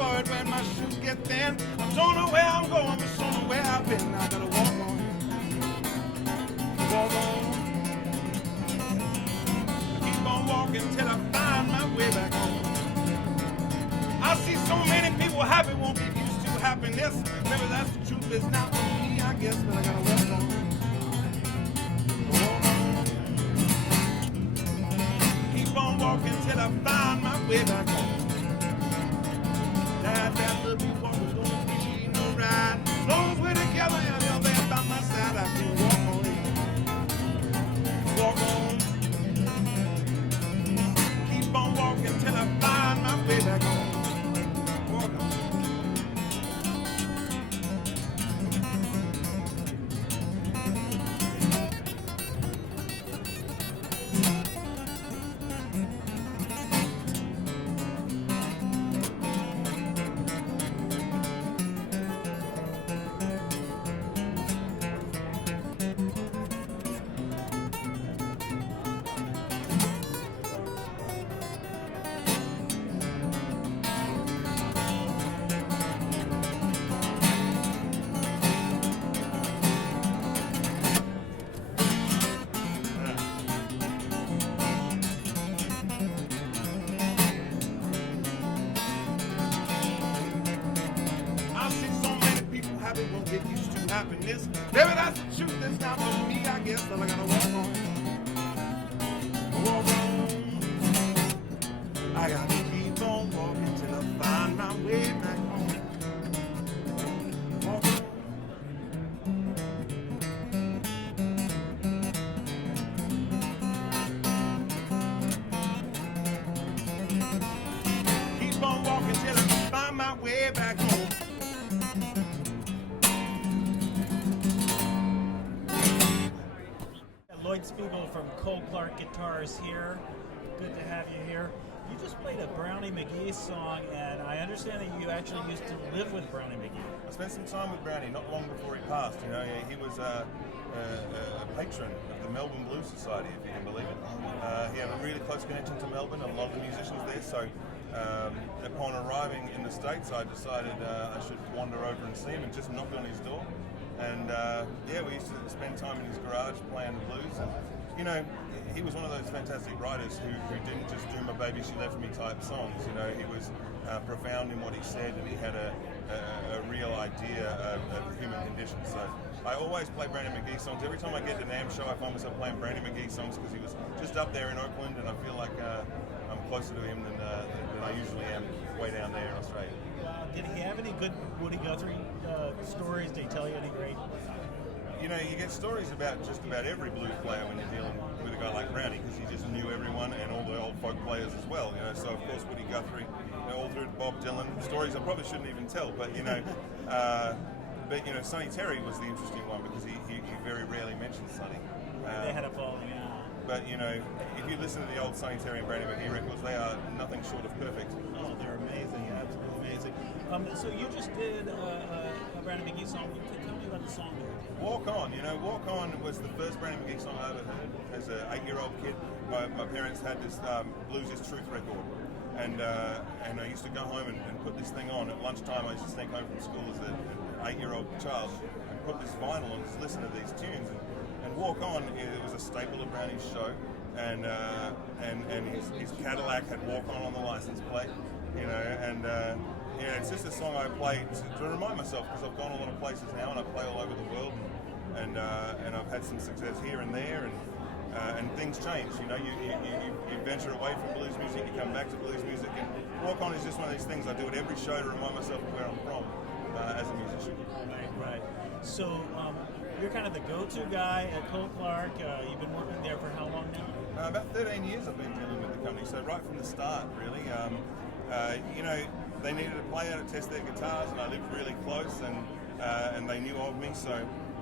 forward when my shoes get thin. I don't know where I'm going, but don't know where I've been. I gotta walk on. Walk on. I keep on walking till I find my way back home. I see so many people happy, won't get used to happiness. Maybe that's the truth, it's not for me, I guess, but I gotta walk on. Walk on. Keep on walking till I find my way back home. That little bit walking don't be no ride. As long as we're together and you're there by my side, I can walk on in. Walk on. Keep on walking till I find my way back home. Get used to happiness. Maybe that's the truth, that's not for me, I guess, but I gotta walk on. Walk on. I gotta keep on walking till I find my way back home. Walk on. Keep on walking till I find my way back home. Lloyd Spiegel from Cole Clark Guitars here. Good to have you here. You just played a Brownie McGhee song, and I understand that you actually used to live with Brownie McGhee. I spent some time with Brownie not long before he passed. You know, he was a patron of the Melbourne Blues Society, if you can believe it. He had a really close connection to Melbourne, a lot of the musicians there. So upon arriving in the States, I decided I should wander over and see him and just knock on his door. And yeah, we used to spend time in his garage playing the blues. And you know, he was one of those fantastic writers who didn't just do "My Baby She Left Me" type songs. You know, he was profound in what he said, and he had a real idea of the human condition. So I always play Brownie McGhee songs. Every time I get to NAMM show, I find myself playing Brownie McGhee songs because he was just up there in Auckland, and I feel like I'm closer to him than I usually am way down there in Australia. Did he have any good Woody Guthrie stories? Did he tell you any great? You know, you get stories about just about every blues player when you're dealing with a guy like Brownie, because he just knew everyone and all the old folk players as well. You know, so of course Woody Guthrie, you know, all through Bob Dylan, stories I probably shouldn't even tell, but you know, Sonny Terry was the interesting one because he very rarely mentioned Sonny. They had a falling out. But you know, if you listen to the old Sonny Terry and Brownie McGhee records, they are nothing short of perfect. Oh, they're amazing, absolutely amazing. So you just did a Brownie McGhee song. Tell me about the song there. Walk On. You know, Walk On was the first Brownie McGhee song I ever heard. As an 8-year-old kid, my parents had this Blues is Truth record. And I used to go home and put this thing on. At lunchtime, I used to sneak home from school as an 8-year-old child and put this vinyl and just listen to these tunes. And Walk On, it was a staple of Brownie's show. And his Cadillac had Walk On the license plate. You know, and yeah, it's just a song I play to remind myself, because I've gone a lot of places now and I play all over the world, and I've had some success here and there, and things change. You know, you venture away from blues music, you come back to blues music, and Walk On is just one of these things I do at every show to remind myself of where I'm from as a musician. Right. So you're kind of the go-to guy at Cole Clark. You've been working there for how long now? About 13 years I've been dealing with the company, so right from the start, really. You know, they needed a player to test their guitars, and I lived really close, and they knew of me, so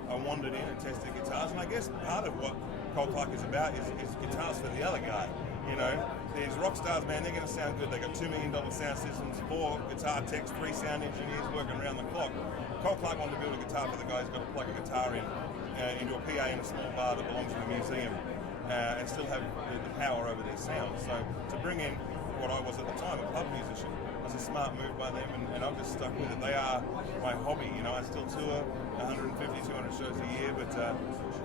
I wandered in and tested guitars. And I guess part of what Cole Clark is about is guitars for the other guy. You know, these rock stars, man, they're going to sound good. They got $2 million sound systems, 4 guitar techs, 3 sound engineers working around the clock. Cole Clark wanted to build a guitar for the guy who's got to plug a guitar into a PA in a small bar that belongs to a museum, and still have the power over their sound. So to bring in what I was at the time, a pub musician, I was a smart move by them, and I've just stuck with it. They are my hobby. You know, I still tour 150, 200 shows a year, but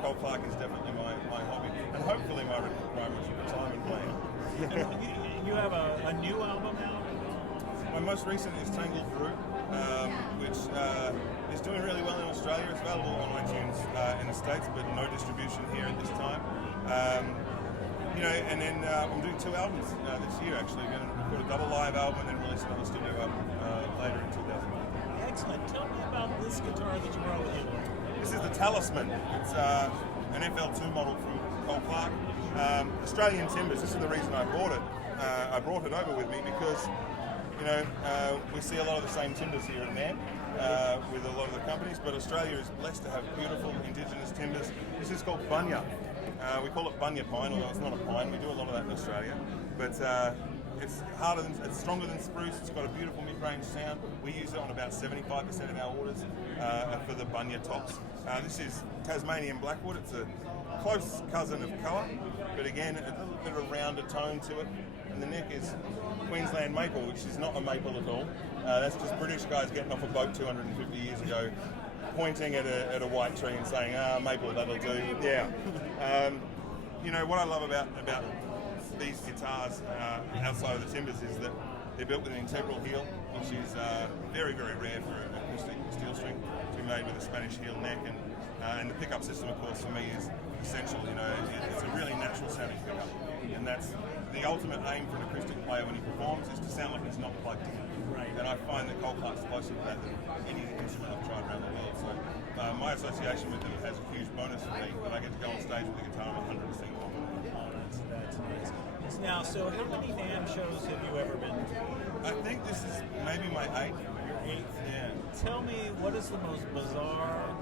Cole Clark is definitely my hobby, and hopefully my retirement plan. And you have a new album out? My most recent is Tangled Through, which is doing really well in Australia. It's available on iTunes in the States, but no distribution here at this time. You know, and then I'm doing 2 albums this year, actually. I'm going to record a double live album and then release another studio album later in 2019. Excellent. Tell me about this guitar that you brought with you. This is the Talisman. It's an FL2 model from Cole Clark. Australian timbers. This is the reason I bought it. I brought it over with me because, you know, we see a lot of the same timbers here at NAMM with a lot of the companies, but Australia is blessed to have beautiful indigenous timbers. This is called bunya. We call it bunya pine, although it's not a pine. We do a lot of that in Australia, but it's stronger than spruce. It's got a beautiful mid-range sound. We use it on about 75% of our orders for the bunya tops. This is Tasmanian blackwood. It's a close cousin of koa, but again, a little bit of a rounder tone to it. And the neck is Queensland maple, which is not a maple at all. That's just British guys getting off a boat 250 years ago, pointing at a white tree and saying, maple, that'll do. Yeah. You know, what I love about these guitars outside of the timbers is that they're built with an integral heel, which is very, very rare for an acoustic steel string to be made with a Spanish heel neck. And the pickup system, of course, for me is essential. You know, it's a really natural sounding pickup. And that's the ultimate aim for an acoustic player when he performs, is to sound like he's not plugged in. Right. And I find that Cole Clark's closer to that than any instrument I've tried around the world. So my association with them has a huge bonus for me. When I get to go on stage with the guitar, I'm 100% confident. That's nice. Now, so how many NAMM shows have you ever been to? I think this is maybe my 8th. Your 8th? Yeah. Tell me, what is the most bizarre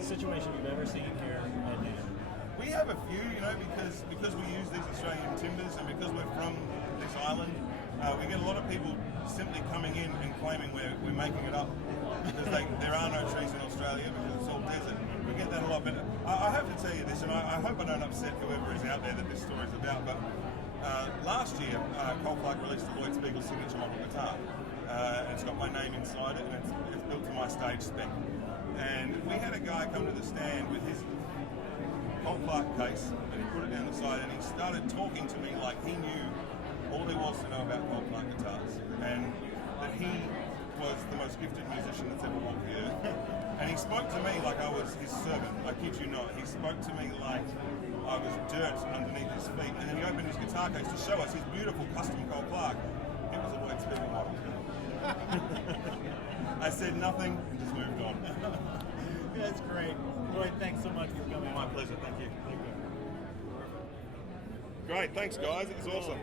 situation you've ever seen here at NAMM? We have a few, you know, because we use these Australian timbers and because we're from this island, we get a lot of people simply coming in and claiming we're making it up because there are no trees in Australia because it's all desert. We get that a lot, but I have to tell you this, and I hope I don't upset whoever is out there that this story is about, but last year, Cole Clark released the Lloyd Spiegel signature model guitar, and it's got my name inside it, and it's built to my stage spec. And we had a guy come to the stand with his Cole Clark case, and he put it down the side, and he started talking to me like he knew all there was to know about Cole Clark guitars, and that he was the most gifted musician that's ever walked the earth. And he spoke to me like I was his servant. I kid you not. He spoke to me like I was dirt underneath his feet, and then he opened his guitar case to show us his beautiful custom Cole Clark. It was a Lloyd Spiegel model. I said nothing, just moved on. That's great. Lloyd, thanks so much for coming. My pleasure, thank you. Great, thanks guys, it was awesome.